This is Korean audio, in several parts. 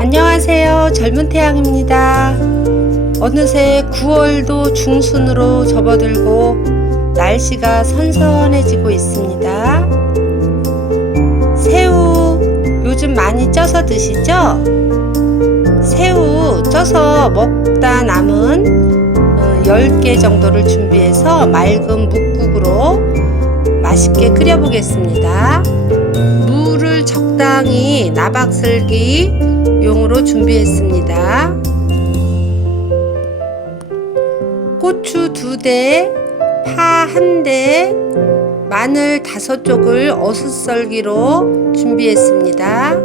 안녕하세요. 젊은 태양입니다. 어느새 9월도 중순으로 접어들고 날씨가 선선해지고 있습니다. 새우 요즘 많이 쪄서 드시죠? 새우 쪄서 먹다 남은 어, 10개 정도를 준비해서 맑은 묵국으로 맛있게 끓여 보겠습니다. 적당히 나박슬기 용으로 준비했습니다. 고추 두 대, 파한 대, 마늘 다섯 쪽을 어슷썰기로 준비했습니다.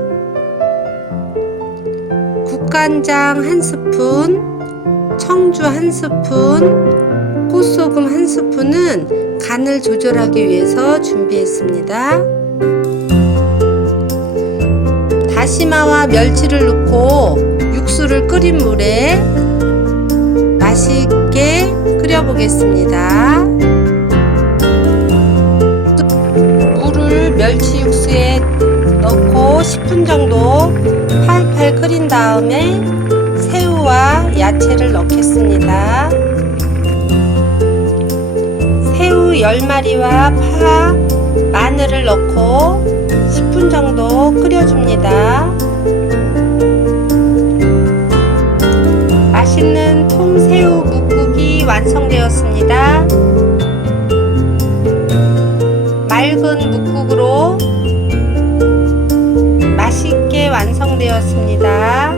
국간장 한 스푼, 청주 한 스푼, 꽃소금 한 스푼은 간을 조절하기 위해서 준비했습니다. 다시마와 멸치를 넣고 육수를 끓인 물에 맛있게 끓여보겠습니다. 물을 멸치 육수에 넣고 10분 정도 팔팔 끓인 다음에 새우와 야채를 넣겠습니다. 새우 10마리와 파, 마늘을 넣고 10분 정도 끓여줍니다. 맛있는 통새우 묵국이 완성되었습니다. 맑은 묵국으로 맛있게 완성되었습니다.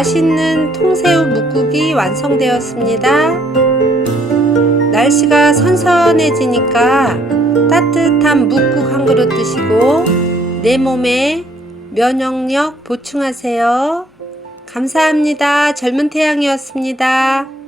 맛있는 통새우 묵국이 완성되었습니다. 날씨가 선선해지니까 따뜻한 묵국 한 그릇 드시고 내 몸에 면역력 보충하세요. 감사합니다. 젊은 태양이었습니다.